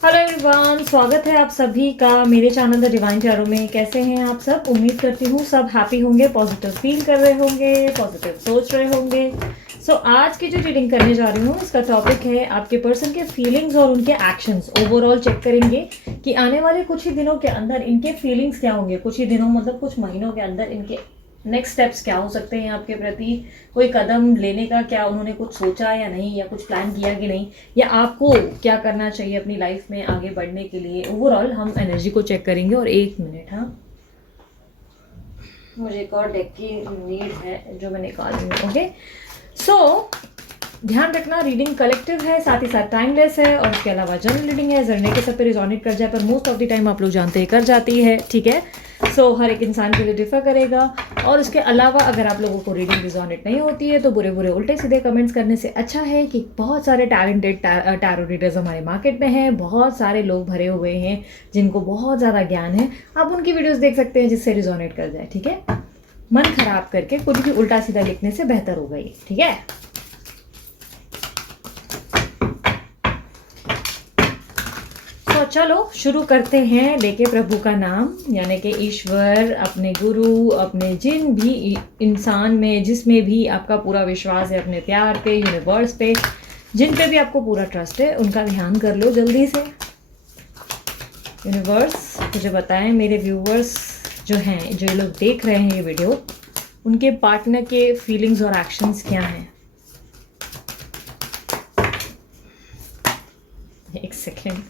Hello everyone, स्वागत है आप सभी का मेरे चैनल द डिवाइन टैरो में। कैसे हैं आप सब? उम्मीद करती हूँ सब हैप्पी होंगे, पॉजिटिव फील कर रहे होंगे, पॉजिटिव सोच रहे होंगे। आज की जो रीडिंग करने जा रही हूँ इसका टॉपिक है आपके पर्सन के फीलिंग्स और उनके एक्शंस। ओवरऑल चेक करेंगे कि आने वाले कुछ ही दिनों के अंदर इनके फीलिंग्स क्या होंगे। कुछ ही दिनों मतलब कुछ महीनों के अंदर इनके नेक्स्ट स्टेप्स क्या हो सकते हैं आपके प्रति। कोई कदम लेने का क्या उन्होंने कुछ सोचा या नहीं, या कुछ प्लान किया कि नहीं, या आपको क्या करना चाहिए अपनी लाइफ में आगे बढ़ने के लिए। ओवरऑल हम एनर्जी को चेक करेंगे। और एक मिनट, हाँ, मुझे एक और डेक की नीड है जो मैं निकाल रही हूँ। ओके, ध्यान रखना रीडिंग कलेक्टिव है, साथ ही साथ टाइमलेस है, और इसके अलावा जनरल रीडिंग है। जरने के सब पे रिजोनेट कर जाए, पर मोस्ट ऑफ द टाइम आप लोग जानते हैं कर जाती है, ठीक है। हर एक इंसान के लिए डिफर करेगा। और इसके अलावा अगर आप लोगों को रीडिंग रिजोनेट नहीं होती है तो बुरे बुरे उल्टे सीधे कमेंट्स करने से अच्छा है कि बहुत सारे टैलेंटेड टैरो रीडर्स हमारे मार्केट में हैं। बहुत सारे लोग भरे हुए हैं जिनको बहुत ज़्यादा ज्ञान है। आप उनकी वीडियोस देख सकते हैं जिससे रिजोनेट कर जाए, ठीक है। मन खराब करके कुछ भी उल्टा सीधा लिखने से बेहतर होगा ये, ठीक है। चलो शुरू करते हैं लेके प्रभु का नाम, यानी कि ईश्वर, अपने गुरु, अपने जिन भी इंसान में जिसमें भी आपका पूरा विश्वास है, अपने प्यार पे, यूनिवर्स पे, जिन पे भी आपको पूरा ट्रस्ट है, उनका ध्यान कर लो जल्दी से। यूनिवर्स मुझे बताएं मेरे व्यूवर्स जो हैं, जो लोग देख रहे हैं ये वीडियो, उनके पार्टनर के फीलिंग्स और एक्शंस क्या हैं। एक second.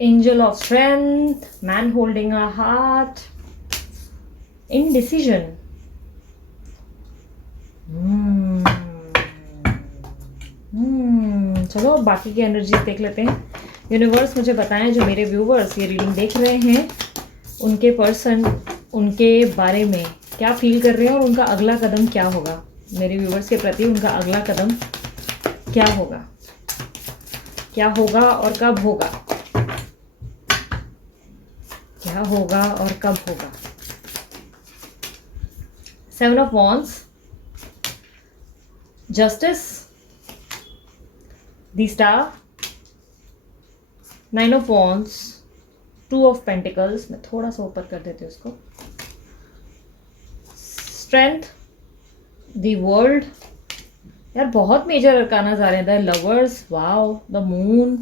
Angel of Strength, Man holding a heart, Indecision. चलो बाकी की एनर्जीज देख लेते हैं। यूनिवर्स मुझे बताएं जो मेरे व्यूवर्स ये रीडिंग देख रहे हैं, उनके पर्सन उनके बारे में क्या फील कर रहे हैं और उनका अगला कदम क्या होगा। मेरे व्यूवर्स के प्रति उनका अगला कदम क्या होगा, क्या होगा और कब होगा, क्या होगा और कब होगा। 7 of Wands, Justice, the Star, 9 of Wands, 2 of Pentacles, मैं थोड़ा सा ऊपर कर देती हूँ उसको, Strength, the World, यार बहुत मेजर अरकाना आ रहे हैं। The lovers, wow, the moon,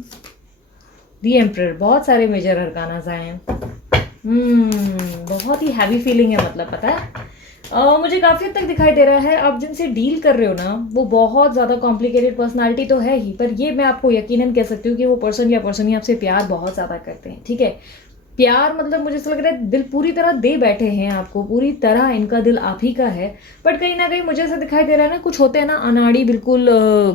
the emperor, बहुत सारे मेजर अरकाना आए हैं। बहुत ही हैवी फीलिंग है, मतलब पता है मुझे काफ़ी हद तक दिखाई दे रहा है आप जिनसे डील कर रहे हो ना, वो बहुत ज़्यादा कॉम्प्लिकेटेड पर्सनालिटी तो है ही, पर ये मैं आपको यकीनन कह सकती हूँ कि वो पर्सन या पर्सन ही आपसे प्यार बहुत ज़्यादा करते हैं, ठीक है। प्यार मतलब मुझे ऐसा लग रहा है दिल पूरी तरह दे बैठे हैं आपको, पूरी तरह इनका दिल आप ही का है। बट कहीं ना कहीं मुझे ऐसा दिखाई दे रहा है ना, कुछ होते हैं ना अनाड़ी, बिल्कुल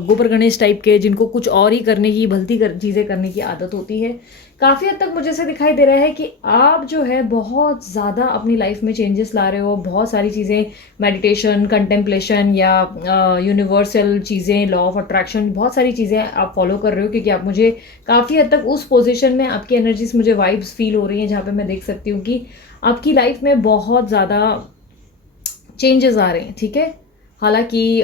गोबर गणेश टाइप के, जिनको कुछ और ही करने की, भलती चीज़ें करने की आदत होती है। काफ़ी हद तक मुझे ऐसा दिखाई दे रहा है कि आप जो है बहुत ज़्यादा अपनी लाइफ में चेंजेस ला रहे हो। बहुत सारी चीज़ें, मेडिटेशन, कंटेम्पलेशन, या यूनिवर्सल चीज़ें, लॉ ऑफ अट्रैक्शन, बहुत सारी चीज़ें आप फॉलो कर रहे हो, क्योंकि आप मुझे काफ़ी हद तक उस पोजीशन में आपकी एनर्जीज, मुझे वाइब्स फील हो रही हैं जहाँ पे मैं देख सकती हूँ कि आपकी लाइफ में बहुत ज़्यादा चेंजेस आ रहे हैं, ठीक है। हालांकि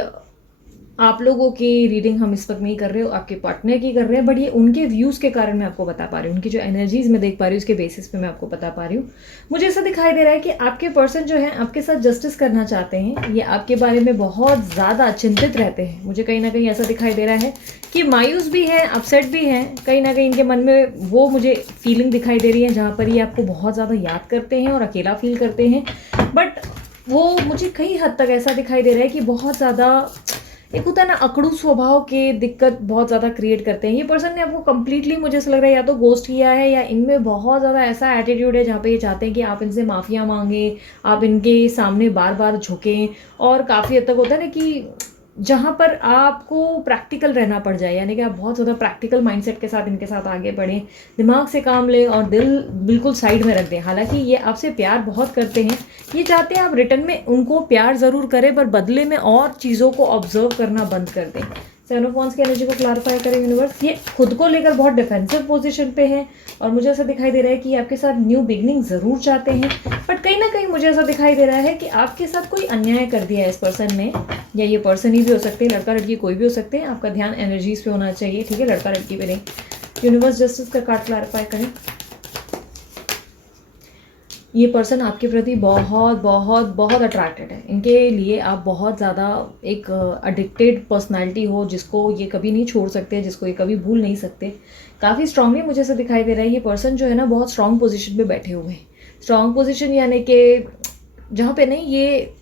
आप लोगों की रीडिंग हम इस वक्त नहीं कर रहे हो, आपके पार्टनर की कर रहे हैं, बट ये उनके व्यूज़ के कारण मैं आपको बता पा रही हूँ। उनकी जो एनर्जीज मैं देख पा रही हूँ उसके बेसिस पे मैं आपको बता पा रही हूँ। मुझे ऐसा दिखाई दे रहा है कि आपके पर्सन जो है आपके साथ जस्टिस करना चाहते हैं। ये आपके बारे में बहुत ज़्यादा चिंतित रहते हैं। मुझे कहीं ना कहीं ऐसा दिखाई दे रहा है कि मायूस भी हैं, अपसेट भी हैं। कहीं ना कहीं इनके मन में वो मुझे फीलिंग दिखाई दे रही है जहाँ पर ये आपको बहुत ज़्यादा याद करते हैं और अकेला फील करते हैं। बट वो मुझे कई हद तक ऐसा दिखाई दे रहा है कि बहुत ज़्यादा एक होता है ना अकड़ू स्वभाव के दिक्कत बहुत ज़्यादा क्रिएट करते हैं। ये पर्सन ने आपको कंप्लीटली, मुझे ऐसा लग रहा है, या तो गोस्ट किया है, या इनमें बहुत ज़्यादा ऐसा एटीट्यूड है जहाँ पे ये चाहते हैं कि आप इनसे माफ़िया मांगे, आप इनके सामने बार बार झुकें। और काफ़ी हद तक होता है ना कि जहाँ पर आपको प्रैक्टिकल रहना पड़ जाए, यानी कि आप बहुत ज़्यादा प्रैक्टिकल माइंडसेट के साथ इनके साथ आगे बढ़ें, दिमाग से काम लें और दिल बिल्कुल साइड में रख दें। हालांकि ये आपसे प्यार बहुत करते हैं, ये चाहते हैं आप रिटर्न में उनको प्यार ज़रूर करें, पर बदले में और चीज़ों को ऑब्जर्व करना बंद कर दें। 7 ऑफ वांड्स की एनर्जी को क्लैरिफाई करें यूनिवर्स। ये खुद को लेकर बहुत डिफेंसिव पोजीशन पे है, और मुझे ऐसा दिखाई दे रहा है कि आपके साथ न्यू बिगनिंग ज़रूर चाहते हैं। बट कहीं ना कहीं मुझे ऐसा दिखाई दे रहा है कि आपके साथ कोई अन्याय कर दिया है इस पर्सन ने, या ये पर्सन ही भी हो सकते हैं, लड़का लड़की कोई भी हो सकते हैं। आपका ध्यान एनर्जीज पे होना चाहिए, ठीक है, लड़का लड़की पे नहीं। यूनिवर्स जस्टिस का कार्ड क्लैरिफाई करें। ये पर्सन आपके प्रति बहुत बहुत बहुत अट्रैक्टेड है। इनके लिए आप बहुत ज़्यादा एक एडिक्टेड पर्सनालिटी हो, जिसको ये कभी नहीं छोड़ सकते, जिसको ये कभी भूल नहीं सकते। काफ़ी स्ट्रांगली मुझे ऐसा दिखाई दे रहा है ये पर्सन जो है ना बहुत स्ट्रांग पोजीशन पे बैठे हुए हैं। स्ट्रांग पोजीशन यानी कि जहाँ पे नहीं, ये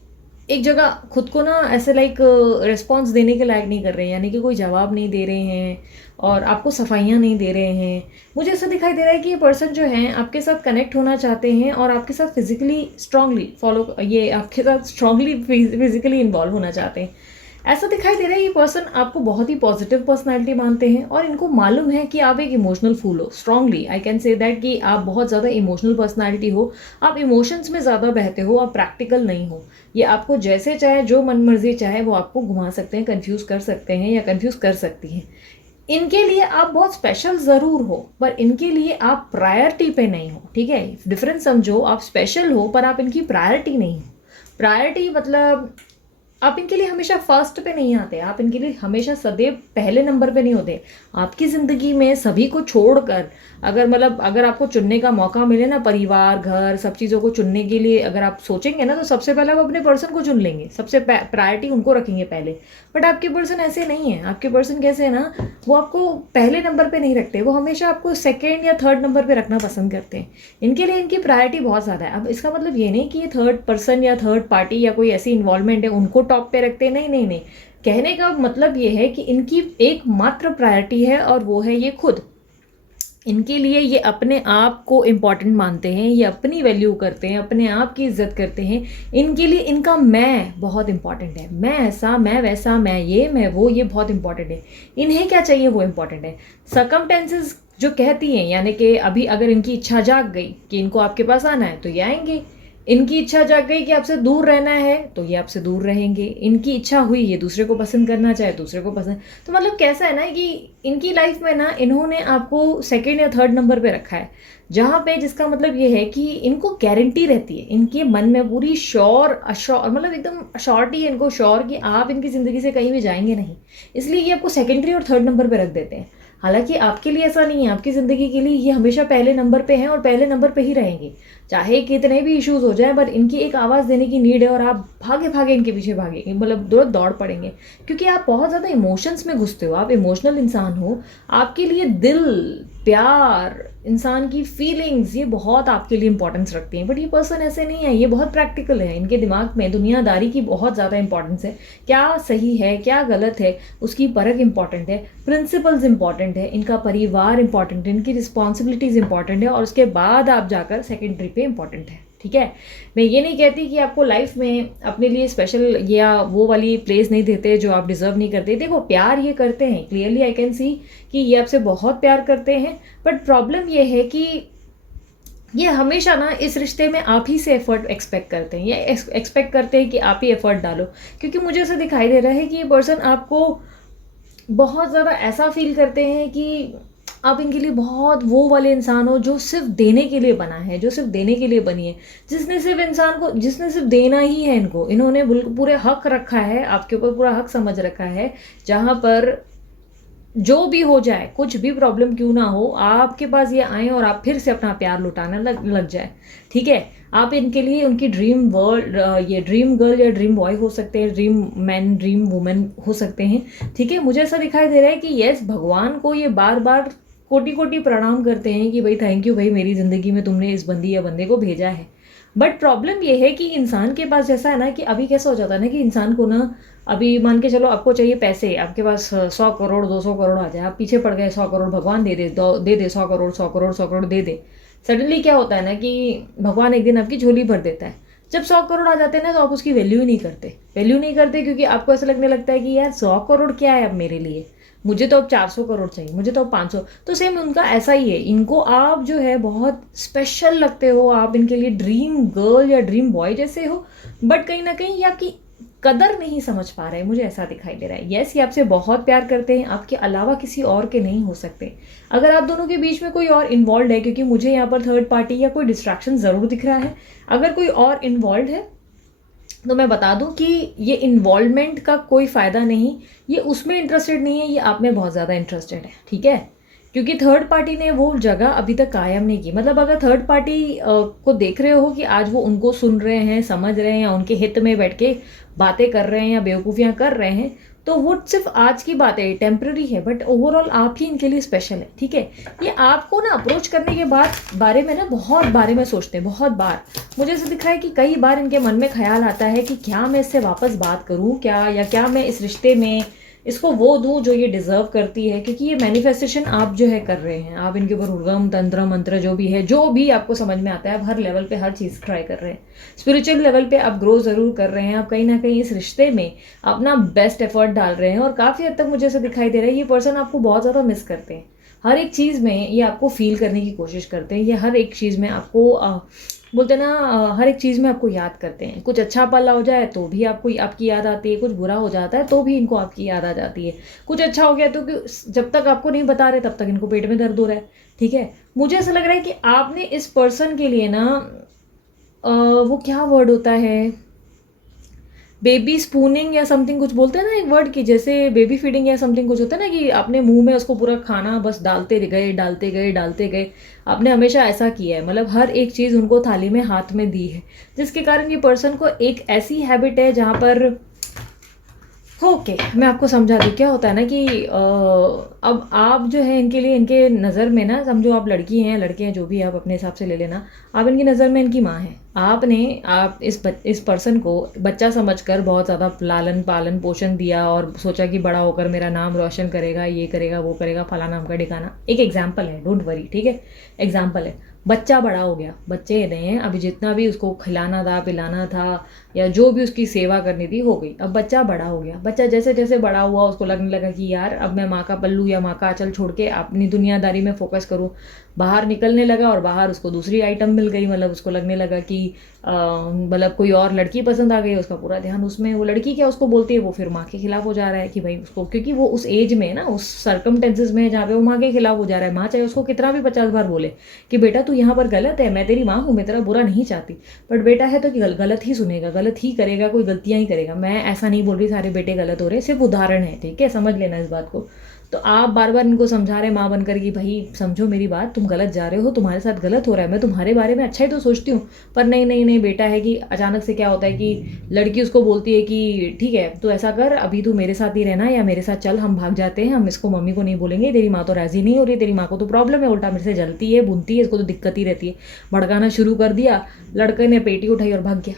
एक जगह खुद को ना ऐसे लाइक रिस्पॉन्स देने के लायक नहीं कर रहे हैं, यानी कि कोई जवाब नहीं दे रहे हैं और आपको सफाइयाँ नहीं दे रहे हैं। मुझे ऐसा दिखाई दे रहा है कि ये पर्सन जो है आपके साथ कनेक्ट होना चाहते हैं और आपके साथ फिजिकली स्ट्रांगली आपके साथ स्ट्रांगली फिजिकली इन्वॉल्व होना चाहते हैं। ऐसा दिखाई दे रहा है ये पर्सन आपको बहुत ही पॉजिटिव पर्सनालिटी मानते हैं और इनको मालूम है कि आप एक इमोशनल फूल हो। Strongly I can say that कि आप बहुत ज़्यादा इमोशनल पर्सनालिटी हो, आप इमोशंस में ज़्यादा बहते हो, आप प्रैक्टिकल नहीं हो। ये आपको जैसे चाहे, जो मन मर्जी चाहे वो आपको घुमा सकते हैं, कंफ्यूज कर सकते हैं या कंफ्यूज कर सकती हैं। इनके लिए आप बहुत स्पेशल ज़रूर हो, पर इनके लिए आप प्रायोरिटी पे नहीं हो, ठीक है। डिफरेंस समझो, आप स्पेशल हो पर आप इनकी प्रायोरिटी नहीं हो। प्रायोरिटी मतलब आप इनके लिए हमेशा फर्स्ट पे नहीं आते, आप इनके लिए हमेशा सदैव पहले नंबर पे नहीं होते। आपकी ज़िंदगी में सभी को छोड़कर अगर आपको चुनने का मौका मिले ना, परिवार, घर, सब चीज़ों को चुनने के लिए अगर आप सोचेंगे ना, तो सबसे पहले आप अपने पर्सन को चुन लेंगे, सबसे प्रायोरिटी उनको रखेंगे पहले। बट आपके पर्सन ऐसे नहीं है। आपके पर्सन कैसे है ना, वो आपको पहले नंबर पे नहीं रखते, वो हमेशा आपको सेकेंड या थर्ड नंबर पे रखना पसंद करते हैं। इनके लिए इनकी प्रायोरिटी बहुत ज़्यादा है। अब इसका मतलब ये नहीं कि ये थर्ड पर्सन या थर्ड पार्टी या कोई ऐसी इन्वॉल्वमेंट है उनको टॉप पे रखते हैं, नहीं नहीं नहीं। कहने का मतलब ये है कि इनकी एकमात्र प्रायोरिटी है और वो है ये खुद। इनके लिए ये अपने आप को इम्पॉर्टेंट मानते हैं, ये अपनी वैल्यू करते हैं, अपने आप की इज्जत करते हैं। इनके लिए इनका मैं बहुत इंपॉर्टेंट है। मैं ऐसा, मैं वैसा, मैं ये, मैं वो, ये बहुत इंपॉर्टेंट है। इन्हें क्या चाहिए वो इंपॉर्टेंट है। सर्कमटेंसेस जो कहती हैं, यानी कि अभी अगर इनकी इच्छा जाग गई कि इनको आपके पास आना है तो ये आएंगे। इनकी इच्छा जाग गई कि आपसे दूर रहना है तो ये आपसे दूर रहेंगे। इनकी इच्छा हुई ये दूसरे को पसंद करना चाहे दूसरे को पसंद, तो मतलब कैसा है ना कि इनकी लाइफ में ना इन्होंने आपको सेकंड या थर्ड नंबर पे रखा है, जहाँ पे जिसका मतलब ये है कि इनको गारंटी रहती है, इनके मन में पूरी श्योर मतलब एकदम श्योरिटी है इनको, श्योर कि आप इनकी ज़िंदगी से कहीं भी जाएंगे नहीं, इसलिए ये आपको सेकेंडरी और थर्ड नंबर पे रख देते हैं। हालांकि आपके लिए ऐसा नहीं है, आपकी ज़िंदगी के लिए ये हमेशा पहले नंबर पे हैं और पहले नंबर पे ही रहेंगे, चाहे कितने भी इश्यूज हो जाए। पर इनकी एक आवाज़ देने की नीड है और आप भागे भागे इनके पीछे भागेंगे, मतलब दौड़ पड़ेंगे, क्योंकि आप बहुत ज़्यादा इमोशंस में घुसते हो, आप इमोशनल इंसान हो। आपके लिए दिल, प्यार, इंसान की फीलिंग्स, ये बहुत आपके लिए इंपॉर्टेंस रखती हैं। बट ये पर्सन ऐसे नहीं है, ये बहुत प्रैक्टिकल है। इनके दिमाग में दुनियादारी की बहुत ज़्यादा इंपॉर्टेंस है, क्या सही है क्या गलत है उसकी परख इंपॉर्टेंट है, प्रिंसिपल्स इंपॉर्टेंट है, इनका परिवार इंपॉर्टेंट है, इनकी रिस्पॉन्सिबिलिटीज़ इंपॉर्टेंट है, और उसके बाद आप जाकर सेकेंडरी पे इंपॉर्टेंट है, ठीक है। मैं ये नहीं कहती कि आपको लाइफ में अपने लिए स्पेशल या वो वाली प्लेस नहीं देते जो आप डिजर्व नहीं करते। देखो, प्यार ये करते हैं, क्लियरली आई कैन सी कि ये आपसे बहुत प्यार करते हैं। बट प्रॉब्लम ये है कि ये हमेशा ना इस रिश्ते में आप ही से एफर्ट एक्सपेक्ट करते हैं, या एक्सपेक्ट करते हैं कि आप ही एफर्ट डालो, क्योंकि मुझे ऐसा दिखाई दे रहा है कि ये पर्सन आपको बहुत ज़्यादा ऐसा फील करते हैं कि आप इनके लिए बहुत वो वाले इंसान हो जो सिर्फ देने के लिए बना है, जो सिर्फ देने के लिए बनी है, जिसने सिर्फ देना ही है। इन्होंने पूरे हक रखा है आपके ऊपर, पूरा हक समझ रखा है, जहाँ पर जो भी हो जाए, कुछ भी प्रॉब्लम क्यों ना हो, आपके पास ये आए और आप फिर से अपना प्यार लुटाने लग जाए, ठीक है। आप इनके लिए उनकी ड्रीम वर्ल्ड, ये ड्रीम गर्ल या ड्रीम बॉय हो सकते हैं, ड्रीम मैन, ड्रीम वुमेन हो सकते हैं, ठीक है। मुझे ऐसा दिखाई दे रहा है कि यस, भगवान को ये बार बार कोटि कोटि प्रणाम करते हैं कि भाई थैंक यू भाई, मेरी ज़िंदगी में तुमने इस बंदी या बंदे को भेजा है। बट प्रॉब्लम ये है कि इंसान के पास जैसा है ना कि अभी कैसा हो जाता है ना कि इंसान को ना, अभी मान के चलो आपको चाहिए पैसे, आपके पास 100 करोड़ 200 करोड़ आ जाए, आप पीछे पड़ गए, 100 करोड़ भगवान दे दे 100 करोड़ 100 करोड़ 100 करोड़ दे दे। सडनली क्या होता है ना कि भगवान एक दिन आपकी झोली भर देता है। जब 100 करोड़ आ जाते हैं ना तो आप उसकी वैल्यू नहीं करते, क्योंकि आपको ऐसा लगने लगता है कि यार 100 करोड़ क्या है अब मेरे लिए, मुझे तो अब 400 करोड़ चाहिए, मुझे तो अब 500। तो सेम उनका ऐसा ही है, इनको आप जो है बहुत स्पेशल लगते हो, आप इनके लिए ड्रीम गर्ल या ड्रीम बॉय जैसे हो। बट कहीं ना कहीं ये आपकी कदर नहीं समझ पा रहे हैं, मुझे ऐसा दिखाई दे रहा है। यस, ये आपसे बहुत प्यार करते हैं, आपके अलावा किसी और के नहीं हो सकते। अगर आप दोनों के बीच में कोई और इन्वॉल्व है, क्योंकि मुझे यहाँ पर थर्ड पार्टी या कोई डिस्ट्रैक्शन ज़रूर दिख रहा है, अगर कोई और इन्वॉल्व है तो मैं बता दूं कि ये इन्वॉल्वमेंट का कोई फ़ायदा नहीं, ये उसमें इंटरेस्टेड नहीं है, ये आप में बहुत ज़्यादा इंटरेस्टेड है, ठीक है। क्योंकि थर्ड पार्टी ने वो जगह अभी तक कायम नहीं की। मतलब अगर थर्ड पार्टी को देख रहे हो कि आज वो उनको सुन रहे हैं, समझ रहे हैं, या उनके हित में बैठ के बातें कर रहे हैं या बेवकूफ़ियाँ कर रहे हैं, तो वो सिर्फ आज की बात है, टेम्प्रेरी है, बट ओवरऑल आप ही इनके लिए स्पेशल है, ठीक है। ये आपको ना अप्रोच करने के बाद बारे में ना बहुत बारे में सोचते हैं, बहुत बार। मुझे ऐसा दिख रहा है कि कई बार इनके मन में ख्याल आता है कि क्या मैं इससे वापस बात करूं क्या, या क्या मैं इस रिश्ते में इसको वो दूं जो ये डिजर्व करती है। क्योंकि ये मैनिफेस्टेशन आप जो है कर रहे हैं, आप इनके ऊपर उर्गम तंत्र मंत्र जो भी है, जो भी आपको समझ में आता है, आप हर लेवल पे हर चीज़ ट्राई कर रहे हैं। स्पिरिचुअल लेवल पे आप ग्रो ज़रूर कर रहे हैं, आप कहीं ना कहीं इस रिश्ते में अपना बेस्ट एफर्ट डाल रहे हैं, और काफ़ी हद तक मुझे ऐसा दिखाई दे रहा है ये पर्सन आपको बहुत ज़्यादा मिस करते हैं। हर एक चीज़ में ये आपको फील करने की कोशिश करते हैं, ये हर एक चीज़ में आपको बोलते ना हर एक चीज़ में आपको याद करते हैं। कुछ अच्छा पल हो जाए तो भी आपको आपकी याद आती है, कुछ बुरा हो जाता है तो भी इनको आपकी याद आ जाती है। कुछ अच्छा हो गया तो जब तक आपको नहीं बता रहे तब तक इनको पेट में दर्द हो रहा है, ठीक है। मुझे ऐसा लग रहा है कि आपने इस पर्सन के लिए ना वो क्या वर्ड होता है, बेबी स्पूनिंग या समथिंग कुछ बोलते हैं ना एक वर्ड की, जैसे बेबी फीडिंग या समथिंग कुछ होता है ना, कि आपने मुंह में उसको पूरा खाना बस डालते गए डालते गए डालते गए। आपने हमेशा ऐसा किया है, मतलब हर एक चीज़ उनको थाली में हाथ में दी है, जिसके कारण ये पर्सन को एक ऐसी हैबिट है जहाँ पर ओके मैं आपको समझा दूँ। क्या होता है ना कि अब आप जो है इनके लिए, इनके नज़र में ना, समझो आप लड़की हैं लड़के हैं जो भी, आप अपने हिसाब से ले लेना, आप इनकी नज़र में इनकी माँ हैं। आप इस पर्सन को बच्चा समझकर बहुत ज़्यादा लालन पालन पोषण दिया, और सोचा कि बड़ा होकर मेरा नाम रोशन करेगा, ये करेगा वो करेगा, फला नाम का ठिकाना। एक एग्जाम्पल है, डोंट वरी, ठीक है, एग्जाम्पल है। बच्चा बड़ा हो गया, बच्चे नहीं हैं अभी, जितना भी उसको खिलाना था पिलाना था या जो भी उसकी सेवा करनी थी हो गई। अब बच्चा बड़ा हो गया, बच्चा जैसे जैसे बड़ा हुआ उसको लगने लगा कि यार अब मैं माँ का पल्लू या माँ का आंचल छोड़ के अपनी दुनियादारी में फोकस करूँ। बाहर निकलने लगा और बाहर उसको दूसरी आइटम मिल गई, मतलब उसको लगने लगा कि मतलब कोई और लड़की पसंद आ गई, उसका पूरा ध्यान उसमें। वो लड़की क्या उसको बोलती है, वो फिर माँ के खिलाफ हो जा रहा है कि भाई उसको, क्योंकि वो उस एज में ना, उस सर्कमटेंसेस में जहाँ पे वो माँ के खिलाफ हो जा रहा है। माँ चाहे उसको कितना भी 50 बार बोले कि बेटा तू यहाँ पर गलत है, मैं तेरी माँ हूँ, मैं तेरा बुरा नहीं चाहती, बट बेटा है तो कि गलत ही सुनेगा, गलत ही करेगा, कोई गलतियाँ ही करेगा। मैं ऐसा नहीं बोल रही सारे बेटे गलत हो रहे, सिर्फ उदाहरण है, ठीक है, समझ लेना इस बात को। तो आप बार बार इनको समझा रहे माँ बनकर कि भाई समझो मेरी बात, तुम गलत जा रहे हो, तुम्हारे साथ गलत हो रहा है, मैं तुम्हारे बारे में अच्छा ही तो सोचती हूँ, पर नहीं नहीं नहीं बेटा है कि अचानक से क्या होता है कि लड़की उसको बोलती है कि ठीक है तू ऐसा कर, अभी तू मेरे साथ ही रहना या मेरे साथ चल, हम भाग जाते हैं, हम इसको मम्मी को नहीं बोलेंगे, तेरी माँ तो राजी नहीं हो रही, तेरी माँ को तो प्रॉब्लम है, उल्टा मेरे से जलती है बुनती है, इसको तो दिक्कत ही रहती है। भड़काना शुरू कर दिया, लड़के ने पेटी उठाई और भाग गया।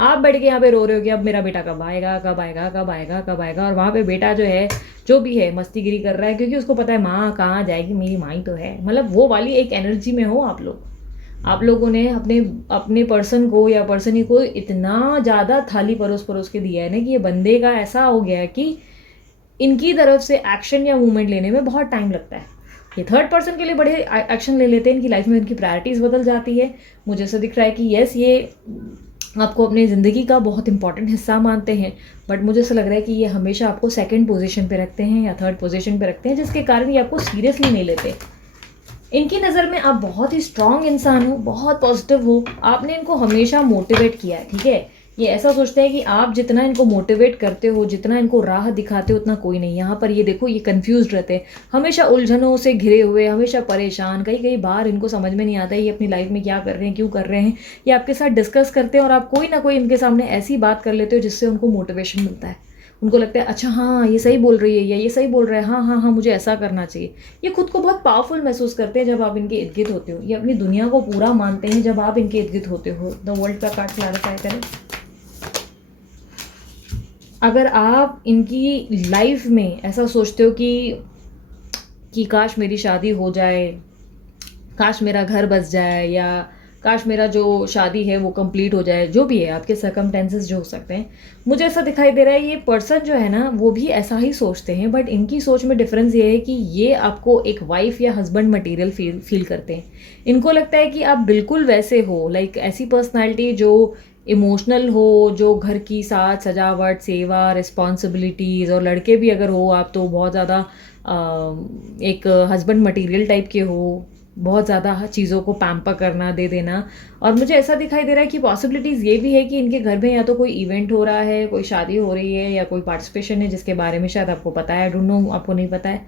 आप बैठ के यहाँ पे रो रहे हो कि अब मेरा बेटा कब आएगा कब आएगा कब आएगा कब आएगा, और वहाँ पे बेटा जो है जो भी है मस्तीगिरी कर रहा है, क्योंकि उसको पता है माँ कहाँ जाएगी, मेरी माँ ही तो है। मतलब वो वाली एक एनर्जी में हो आप लोग। आप लोगों ने अपने अपने पर्सन को या पर्सनी को इतना ज़्यादा थाली परोस परोस के दिया है ना कि ये बंदे का ऐसा हो गया है कि इनकी तरफ से एक्शन या मूवमेंट लेने में बहुत टाइम लगता है। ये थर्ड पर्सन के लिए बड़े एक्शन ले लेते हैं, इनकी लाइफ में इनकी प्रायोरिटीज़ बदल जाती है। मुझे ऐसा दिख रहा है कि यस ये आपको अपनी ज़िंदगी का बहुत इंपॉर्टेंट हिस्सा मानते हैं, बट मुझे ऐसा लग रहा है कि ये हमेशा आपको सेकंड पोजीशन पे रखते हैं या थर्ड पोजीशन पे रखते हैं, जिसके कारण ये आपको सीरियसली नहीं लेते। इनकी नज़र में आप बहुत ही स्ट्रांग इंसान हो, बहुत पॉजिटिव हो, आपने इनको हमेशा मोटिवेट किया है, ठीक है। ये ऐसा सोचते हैं कि आप जितना इनको मोटिवेट करते हो, जितना इनको राह दिखाते हो, उतना कोई नहीं। यहाँ पर ये देखो ये कंफ्यूज रहते हैं, हमेशा उलझनों से घिरे हुए, हमेशा परेशान। कई कई बार इनको समझ में नहीं आता है ये अपनी लाइफ में क्या कर रहे हैं, क्यों कर रहे हैं। ये आपके साथ डिस्कस करते हैं और आप कोई ना कोई इनके सामने ऐसी बात कर लेते हो जिससे उनको मोटिवेशन मिलता है। उनको लगता है अच्छा हाँ ये सही बोल रही है या ये सही बोल रहा है, हाँ हाँ हाँ मुझे ऐसा करना चाहिए। ये खुद को बहुत पावरफुल महसूस करते हैं जब आप इनके इर्द गिर्द होते हो। ये अपनी दुनिया को पूरा मानते हैं जब आप इनके इर्द गिर्द होते हो। द वर्ल्ड का कार्ड क्लैरिफाई करें। अगर आप इनकी लाइफ में ऐसा सोचते हो कि काश मेरी शादी हो जाए, काश मेरा घर बस जाए, या काश मेरा जो शादी है वो कंप्लीट हो जाए, जो भी है आपके सर्कमटेंसेस जो हो सकते हैं। मुझे ऐसा दिखाई दे रहा है ये पर्सन जो है ना वो भी ऐसा ही सोचते हैं, बट इनकी सोच में डिफरेंस ये है कि ये आपको एक वाइफ या हस्बैंड मटेरियल फील करते हैं। इनको लगता है कि आप बिल्कुल वैसे हो, लाइक ऐसी पर्सनालिटी जो इमोशनल हो, जो घर की साज सजावट, सेवा, रिस्पॉन्सिबिलिटीज़, और लड़के भी अगर हो आप तो बहुत ज़्यादा एक हस्बैंड मटेरियल टाइप के हो, बहुत ज़्यादा चीज़ों को पैम्पर करना, दे देना। और मुझे ऐसा दिखाई दे रहा है कि पॉसिबिलिटीज़ ये भी है कि इनके घर में या तो कोई इवेंट हो रहा है, कोई शादी हो रही है, या कोई पार्टिसिपेशन है जिसके बारे में शायद आपको पता है, आई डोंट नो, आपको नहीं पता है।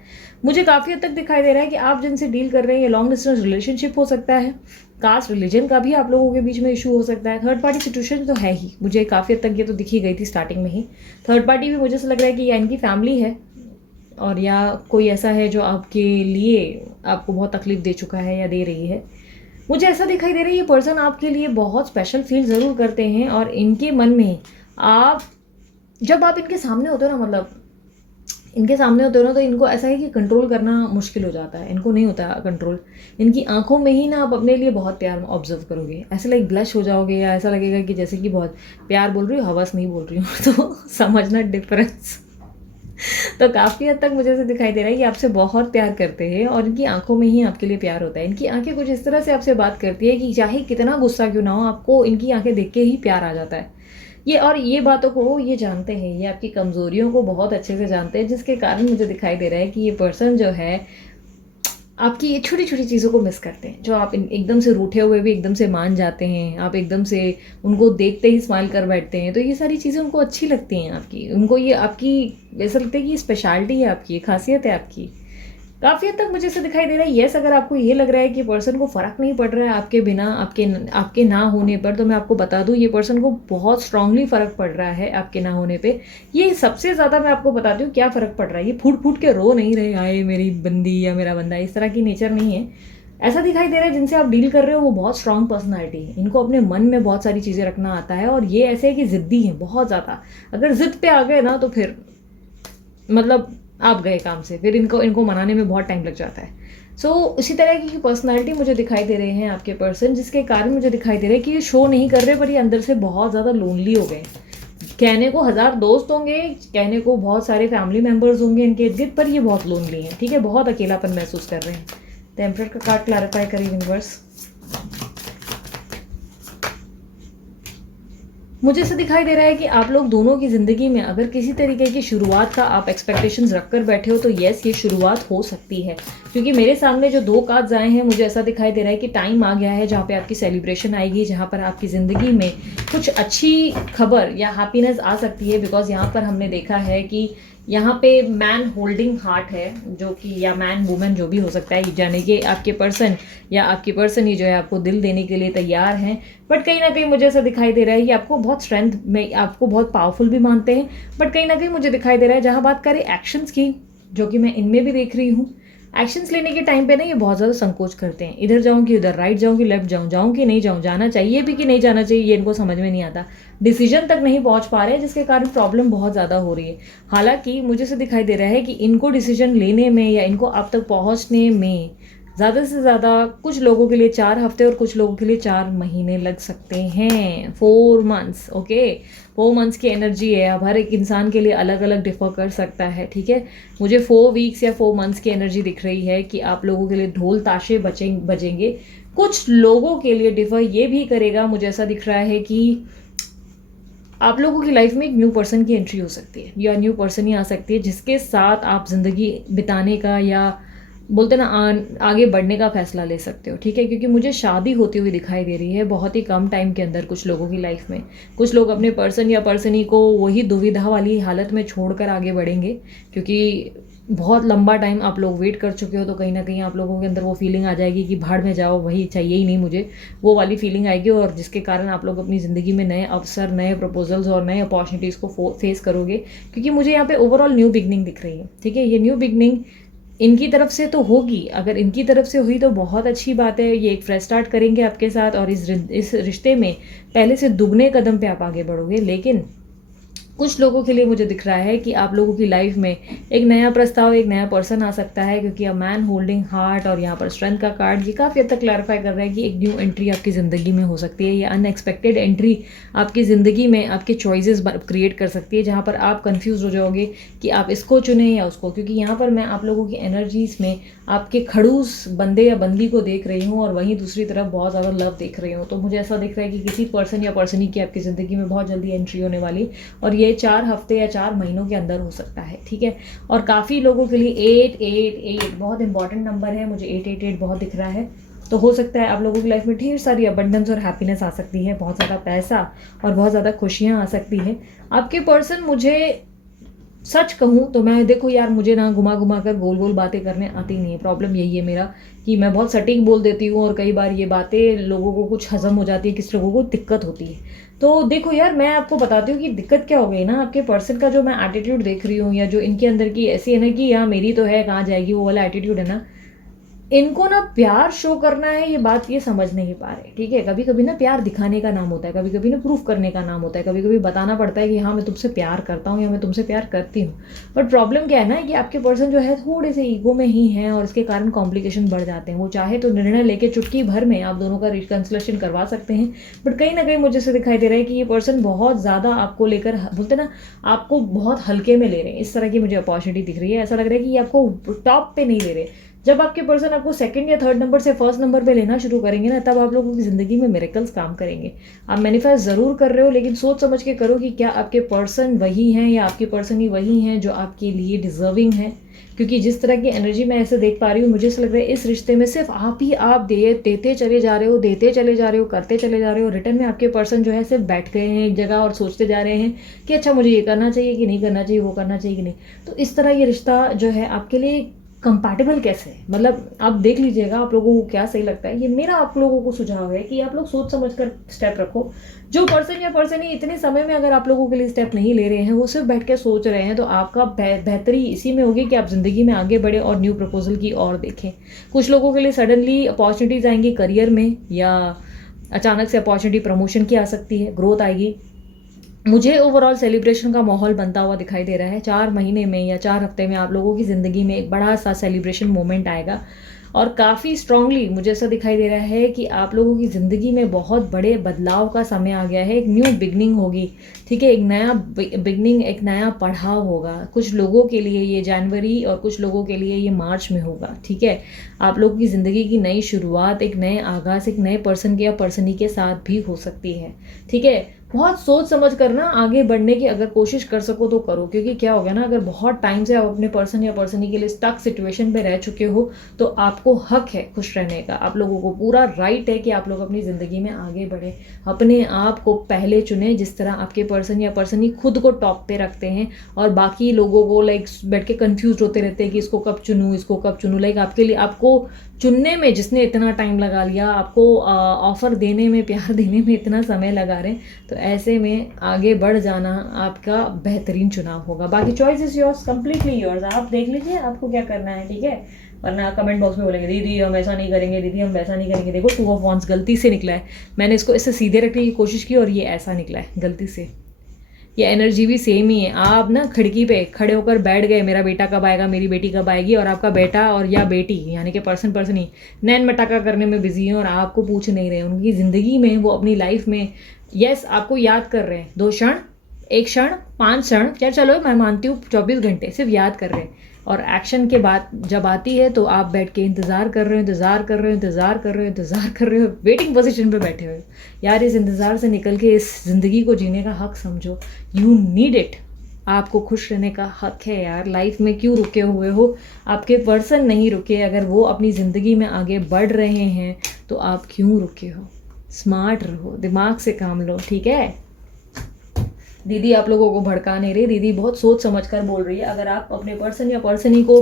मुझे काफ़ी हद तक दिखाई दे रहा है कि आप जिनसे डील कर रहे हैं ये लॉन्ग डिस्टेंस रिलेशनशिप हो सकता है, कास्ट रिलीजन का भी आप लोगों के बीच में इशू हो सकता है, थर्ड पार्टी सिचुएशन तो है ही, मुझे काफ़ी हद तक ये तो दिखी गई थी स्टार्टिंग में ही। थर्ड पार्टी भी मुझे ऐसा लग रहा है कि या इनकी फैमिली है, और या कोई ऐसा है जो आपके लिए आपको बहुत तकलीफ दे चुका है या दे रही है। मुझे ऐसा दिखाई दे रहा है ये पर्सन आपके लिए बहुत स्पेशल फील ज़रूर करते हैं, और इनके मन में आप जब आप इनके सामने होते हो ना, मतलब इनके सामने होते हो ना, तो इनको ऐसा है कि कंट्रोल करना मुश्किल हो जाता है, इनको नहीं होता कंट्रोल। इनकी आंखों में ही ना आप अपने लिए बहुत प्यार ऑब्जर्व करोगे, ऐसे लाइक ब्लश हो जाओगे, या ऐसा लगेगा कि जैसे कि बहुत प्यार बोल रही हूँ, हवस नहीं बोल रही हूँ तो समझना डिफरेंस। तो काफ़ी हद तक मुझे ऐसे दिखाई दे रहा है कि आपसे बहुत प्यार करते हैं, और इनकी आंखों में ही आपके लिए प्यार होता है। इनकी आंखें कुछ इस तरह से आपसे बात करती है कि चाहे कितना गुस्सा क्यों ना हो, आपको इनकी आंखें देख के ही प्यार आ जाता है। ये और ये बातों को ये जानते हैं, ये आपकी कमज़ोरियों को बहुत अच्छे से जानते हैं, जिसके कारण मुझे दिखाई दे रहा है कि ये पर्सन जो है आपकी ये छोटी छोटी चीज़ों को मिस करते हैं, जो आप एकदम से रूठे हुए भी एकदम से मान जाते हैं, आप एकदम से उनको देखते ही स्माइल कर बैठते हैं, तो ये सारी चीज़ें उनको अच्छी लगती हैं आपकी, उनको ये आपकी ऐसा लगता है कि ये स्पेशलिटी है आपकी, ये खासियत है आपकी। काफ़ी हद तक मुझे ऐसा दिखाई दे रहा है, यस अगर आपको ये लग रहा है कि पर्सन को फ़र्क नहीं पड़ रहा है आपके बिना, आपके ना होने पर, तो मैं आपको बता दूं ये पर्सन को बहुत स्ट्रांगली फ़र्क पड़ रहा है आपके ना होने पे। ये सबसे ज़्यादा मैं आपको बताती हूँ क्या फ़र्क पड़ रहा है, ये फूट फूट के रो नहीं रहे, आए मेरी बंदी या मेरा बंदा, इस तरह की नेचर नहीं है। ऐसा दिखाई दे रहा है जिनसे आप डील कर रहे हो वो बहुत स्ट्रांग पर्सनालिटी है, इनको अपने मन में बहुत सारी चीज़ें रखना आता है, और ये ऐसे है कि ज़िद्दी हैं बहुत ज़्यादा। अगर ज़िद पे आ गए ना तो फिर मतलब आप गए काम से, फिर इनको मनाने में बहुत टाइम लग जाता है। सो इसी तरह की पर्सनालिटी मुझे दिखाई दे रहे हैं आपके पर्सन, जिसके कारण मुझे दिखाई दे रहा है कि ये शो नहीं कर रहे, पर ये अंदर से बहुत ज़्यादा लोनली हो गए। कहने को 1000 दोस्त होंगे, कहने को बहुत सारे फैमिली मेम्बर्स होंगे इनके इर्द गिर्द, पर ये बहुत लोनली हैं, ठीक है, बहुत अकेलापन महसूस कर रहे हैं। द एम्परर का कार्ड क्लैरिफाई करिए यूनिवर्स। मुझे ऐसा दिखाई दे रहा है कि आप लोग दोनों की ज़िंदगी में अगर किसी तरीके की शुरुआत का आप एक्सपेक्टेशंस रख कर बैठे हो, तो येस ये शुरुआत हो सकती है, क्योंकि मेरे सामने जो 2 कार्ड्स आए हैं मुझे ऐसा दिखाई दे रहा है कि टाइम आ गया है जहाँ पे आपकी सेलिब्रेशन आएगी, जहाँ पर आपकी ज़िंदगी में कुछ अच्छी खबर या हैप्पीनेस आ सकती है। बिकॉज यहाँ पर हमने देखा है कि यहाँ पे मैन होल्डिंग हार्ट है, जो कि या मैन वुमेन जो भी हो सकता है, यानी कि आपके पर्सन या आपकी पर्सन ही जो है आपको दिल देने के लिए तैयार हैं। बट कहीं ना कहीं मुझे ऐसा दिखाई दे रहा है कि आपको बहुत स्ट्रेंथ में, आपको बहुत पावरफुल भी मानते हैं, बट कहीं ना कहीं मुझे दिखाई दे रहा है जहाँ बात करें एक्शंस की, जो कि मैं इनमें भी देख रही हूँ, एक्शंस लेने के टाइम पे ना ये बहुत ज़्यादा संकोच करते हैं, इधर जाऊँ कि उधर, राइट जाऊँ कि लेफ्ट जाऊँ, जाऊँ कि नहीं जाऊँ, जाना चाहिए भी कि नहीं जाना चाहिए, ये इनको समझ में नहीं आता, डिसीजन तक नहीं पहुँच पा रहे, जिसके कारण प्रॉब्लम बहुत ज़्यादा हो रही है। हालांकि मुझे से दिखाई दे रहा है कि इनको डिसीजन लेने में या इनको अब तक पहुँचने में ज़्यादा से ज़्यादा कुछ लोगों के लिए 4 हफ्ते और कुछ लोगों के लिए 4 महीने लग सकते हैं, 4 मंथ्स। ओके, 4 मंथ्स की एनर्जी है, अब हर एक इंसान के लिए अलग अलग डिफर कर सकता है, ठीक है। मुझे 4 वीक्स या 4 मंथ्स की एनर्जी दिख रही है कि आप लोगों के लिए ढोल ताशे बजेंगे। कुछ लोगों के लिए डिफर ये भी करेगा, मुझे ऐसा दिख रहा है कि आप लोगों की लाइफ में एक न्यू पर्सन की एंट्री हो सकती है, या न्यू पर्सन ही आ सकती है जिसके साथ आप ज़िंदगी बिताने का या बोलते ना आगे बढ़ने का फैसला ले सकते हो, ठीक है। क्योंकि मुझे शादी होती हुई दिखाई दे रही है बहुत ही कम टाइम के अंदर कुछ लोगों की लाइफ में। कुछ लोग अपने पर्सन या पर्सनी को वही दुविधा वाली हालत में छोड़कर आगे बढ़ेंगे, क्योंकि बहुत लंबा टाइम आप लोग वेट कर चुके हो, तो कहीं ना कहीं आप लोगों के अंदर वो फीलिंग आ जाएगी कि भाड़ में जाओ, वही चाहिए ही नहीं मुझे, वो वाली फीलिंग आएगी, और जिसके कारण आप लोग अपनी ज़िंदगी में नए अवसर, नए प्रपोजल्स और नए अपॉर्चुनिटीज़ को फेस करोगे। क्योंकि मुझे यहाँ पे ओवरऑल न्यू बिगनिंग दिख रही है, ठीक है। ये न्यू बिगनिंग इनकी तरफ से तो होगी, अगर इनकी तरफ से हुई तो बहुत अच्छी बात है, ये एक फ्रेश स्टार्ट करेंगे आपके साथ, और इस रिश्ते में पहले से दुगने कदम पे आप आगे बढ़ोगे। लेकिन कुछ लोगों के लिए मुझे दिख रहा है कि आप लोगों की लाइफ में एक नया प्रस्ताव, एक नया पर्सन आ सकता है, क्योंकि अ मैन होल्डिंग हार्ट और यहाँ पर स्ट्रेंथ का कार्ड ये काफ़ी हद तक क्लैरिफाई कर रहा है कि एक न्यू एंट्री आपकी ज़िंदगी में हो सकती है, या अनएक्सपेक्टेड एंट्री आपकी ज़िंदगी में आपके चॉइसेस क्रिएट कर सकती है, जहाँ पर आप कन्फ्यूज हो जाओगे कि आप इसको चुने या उसको। क्योंकि यहाँ पर मैं आप लोगों की एनर्जीज में आपके खड़ूस बंदे या बंदी को देख रही हूँ, और वहीं दूसरी तरफ बहुत ज़्यादा लव देख रही हूँ। तो मुझे ऐसा दिख रहा है कि किसी पर्सन या पर्सनी की आपकी ज़िंदगी में बहुत जल्दी एंट्री होने वाली, और ये 4 हफ्ते या 4 महीनों के अंदर हो सकता है, ठीक है। और काफ़ी लोगों के लिए 888 बहुत इंपॉर्टेंट नंबर है, मुझे 888 बहुत दिख रहा है। तो हो सकता है आप लोगों की लाइफ में ढेर सारी अबंडेंस और हैप्पीनेस आ सकती है, बहुत ज़्यादा पैसा और बहुत ज़्यादा खुशियाँ आ सकती है। आपके पर्सन, मुझे सच कहूँ तो मैं, देखो यार, मुझे ना घुमा घुमा कर गोल गोल बातें करने आती नहीं है। प्रॉब्लम यही है मेरा कि मैं बहुत सटीक बोल देती हूँ, और कई बार ये बातें लोगों को कुछ हजम हो जाती है, किस लोगों को दिक्कत होती है। तो देखो यार, मैं आपको बताती हूँ कि दिक्कत क्या हो गई ना, आपके पर्सन का जो मैं एटीट्यूड देख रही हूँ, या जो इनके अंदर की ऐसी है ना कि यहाँ मेरी तो है, कहाँ जाएगी, वो वाला एटीट्यूड है ना, इनको ना प्यार शो करना है, ये बात ये समझ नहीं पा रहे, ठीक है। कभी कभी ना प्यार दिखाने का नाम होता है, कभी कभी ना प्रूफ करने का नाम होता है, कभी कभी बताना पड़ता है कि हाँ मैं तुमसे प्यार करता हूँ या मैं तुमसे प्यार करती हूँ। बट प्रॉब्लम क्या है ना कि आपके पर्सन जो है थोड़े से ईगो में ही हैं, और इसके कारण कॉम्प्लिकेशन बढ़ जाते हैं। वो चाहे तो निर्णय लेके चुटकी भर में आप दोनों का रिकन्सिलेशन करवा सकते हैं, बट कहीं ना कहीं मुझे से दिखाई दे रहा है कि ये पर्सन बहुत ज़्यादा आपको लेकर, बोलते ना, आपको बहुत हल्के में ले रहे हैं। इस तरह की मुझे अपॉर्चुनिटी दिख रही है। ऐसा लग रहा है कि ये आपको टॉप पे नहीं ले रहे। जब आपके पर्सन आपको सेकंड या थर्ड नंबर से फर्स्ट नंबर पे लेना शुरू करेंगे ना, तब आप लोगों की ज़िंदगी में मिरेकल्स काम करेंगे। आप मैनिफेस्ट ज़रूर कर रहे हो, लेकिन सोच समझ के करो कि क्या आपके पर्सन वही हैं, या आपके पर्सन ही वही हैं जो आपके लिए डिजर्विंग हैं। क्योंकि जिस तरह की एनर्जी मैं ऐसे देख पा रही हूँ, मुझे ऐसा लग रहा है इस रिश्ते में सिर्फ आप ही आप देते चले जा रहे हो, देते चले जा रहे हो, करते चले जा रहे हो। रिटर्न में आपके पर्सन जो है सिर्फ बैठ गए हैं एक जगह और सोचते जा रहे हैं कि अच्छा मुझे ये करना चाहिए कि नहीं करना चाहिए, वो करना चाहिए कि नहीं। तो इस तरह ये रिश्ता जो है आपके लिए कंपैटिबल कैसे है, मतलब आप देख लीजिएगा आप लोगों को क्या सही लगता है। ये मेरा आप लोगों को सुझाव है कि आप लोग सोच समझ कर स्टेप रखो। जो पर्सन या पर्सन ही इतने समय में अगर आप लोगों के लिए स्टेप नहीं ले रहे हैं, वो सिर्फ बैठ के सोच रहे हैं, तो आपका बेहतरी इसी में होगी कि आप ज़िंदगी में आगे बढ़े और न्यू प्रपोजल की ओर देखें। कुछ लोगों के लिए सडनली अपॉर्चुनिटीज़ आएंगी करियर में, या अचानक से अपॉर्चुनिटी प्रमोशन की आ सकती है, ग्रोथ आएगी। मुझे ओवरऑल सेलिब्रेशन का माहौल बनता हुआ दिखाई दे रहा है। 4 महीने में या 4 हफ्ते में आप लोगों की ज़िंदगी में एक बड़ा सा सेलिब्रेशन मोमेंट आएगा, और काफ़ी स्ट्रांगली मुझे ऐसा दिखाई दे रहा है कि आप लोगों की ज़िंदगी में बहुत बड़े बदलाव का समय आ गया है। एक न्यू बिगनिंग होगी, ठीक है, एक नया बिगनिंग, एक नया पड़ाव होगा। कुछ लोगों के लिए ये जनवरी और कुछ लोगों के लिए ये मार्च में होगा, ठीक है। आप लोगों की ज़िंदगी की नई शुरुआत एक नए आगाज़ एक नए पर्सन के या पर्सनी के साथ भी हो सकती है, ठीक है। बहुत सोच समझ कर ना आगे बढ़ने की अगर कोशिश कर सको तो करो, क्योंकि क्या हो गया ना, अगर बहुत टाइम से आप अपने पर्सन या पर्सनी के लिए स्टक सिचुएशन पे रह चुके हो, तो आपको हक है खुश रहने का। आप लोगों को पूरा राइट है कि आप लोग अपनी ज़िंदगी में आगे बढ़े, अपने आप को पहले चुने। जिस तरह आपके पर्सन या पर्सनी खुद को टॉप पे रखते हैं और बाकी लोगों को लाइक बैठ के कन्फ्यूज होते रहते हैं कि इसको कब चुनूँ, इसको कब चुनूँ। लाइक आपके लिए, आपको चुनने में जिसने इतना टाइम लगा लिया, आपको ऑफ़र देने में, प्यार देने में इतना समय लगा रहे हैं, तो ऐसे में आगे बढ़ जाना आपका बेहतरीन चुनाव होगा। बाकी choice is yours, completely yours. आप देख लीजिए आपको क्या करना है, ठीक है। वरना कमेंट बॉक्स में बोलेंगे दीदी हम ऐसा नहीं करेंगे, दीदी हम वैसा नहीं करेंगे। देखो 2 ऑफ वॉन्ड्स गलती से निकला है, मैंने इसको इससे सीधे रखने की कोशिश की और ये ऐसा निकला है गलती से। ये एनर्जी भी सेम ही है। आप ना खिड़की पे खड़े होकर बैठ गए, मेरा बेटा कब आएगा, मेरी बेटी कब आएगी, और आपका बेटा और या बेटी यानी कि पर्सन ही नैन मटाका करने में बिजी हैं और आपको पूछ नहीं रहे। उनकी ज़िंदगी में वो अपनी लाइफ में यस आपको याद कर रहे हैं, 2 क्षण, 1 क्षण, 5 क्षण, क्या चलो मैं मानती हूँ 24 घंटे सिर्फ याद कर रहे हैं। और एक्शन के बाद जब आती है तो आप बैठ के इंतज़ार कर रहे हो, इंतज़ार कर रहे हो, इंतज़ार कर रहे हो, इंतज़ार कर रहे हो, वेटिंग पोजीशन पे बैठे हुए हो। यार इस इंतज़ार से निकल के इस ज़िंदगी को जीने का हक समझो। You need it. आपको खुश रहने का हक है यार। लाइफ में क्यों रुके हुए हो? आपके पर्सन नहीं रुके। अगर वो अपनी ज़िंदगी में आगे बढ़ रहे हैं तो आप क्यों रुके हो? स्मार्ट रहो, दिमाग से काम लो, ठीक है। दीदी आप लोगों को भड़का नहीं रही, दीदी बहुत सोच समझ कर बोल रही है। अगर आप अपने पर्सन या पर्सनी को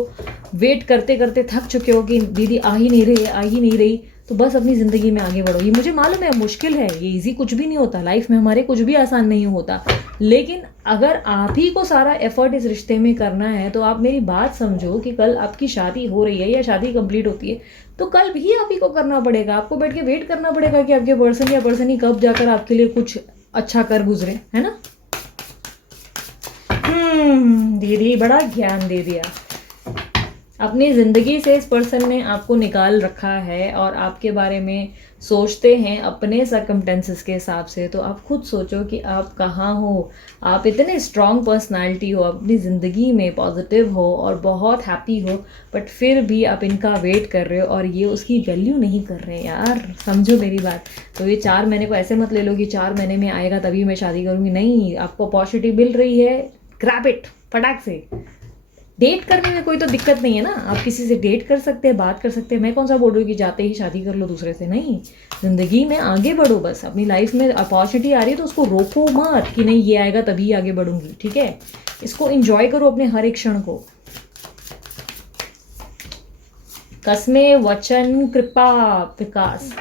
वेट करते करते थक चुके हो कि दीदी आ ही नहीं रही, आ ही नहीं रही, तो बस अपनी ज़िंदगी में आगे बढ़ो। ये मुझे मालूम है मुश्किल है, ये इजी कुछ भी नहीं होता लाइफ में, हमारे कुछ भी आसान नहीं होता। लेकिन अगर आप ही को सारा एफर्ट इस रिश्ते में करना है तो आप मेरी बात समझो कि कल आपकी शादी हो रही है या शादी कंप्लीट होती है तो कल भी आप ही को करना पड़ेगा। आपको बैठ के वेट करना पड़ेगा कि आपके पर्सन या पर्सनी कब जाकर आपके लिए कुछ अच्छा कर गुजरे, है ना। दीदी बड़ा ज्ञान दे दिया। अपनी ज़िंदगी से इस पर्सन ने आपको निकाल रखा है और आपके बारे में सोचते हैं अपने सर्कमटेंसेस के हिसाब से। तो आप खुद सोचो कि आप कहाँ हो। आप इतने स्ट्रॉन्ग पर्सनालिटी हो, अपनी ज़िंदगी में पॉजिटिव हो और बहुत हैप्पी हो, बट फिर भी आप इनका वेट कर रहे हो और ये उसकी वैल्यू नहीं कर रहे हैं। यार समझो मेरी बात। तो ये 4 महीने को ऐसे मत ले लो कि 4 महीने में आएगा तभी मैं शादी करूँगी। नहीं, आपको अपॉर्चुनिटी मिल रही है, ग्रैब इट फटाक से। डेट करने में कोई तो दिक्कत नहीं है ना, आप किसी से डेट कर सकते हैं, बात कर सकते हैं। मैं कौन सा बोल रही हूँ कि जाते ही शादी कर लो दूसरे से। नहीं, ज़िंदगी में आगे बढ़ो। बस अपनी लाइफ में अपॉर्चुनिटी आ रही है तो उसको रोको मत कि नहीं ये आएगा तभी आगे बढ़ूंगी। ठीक है, इसको एंजॉय करो अपने हर एक क्षण को। कसमें, वचन, कृपा, विकास।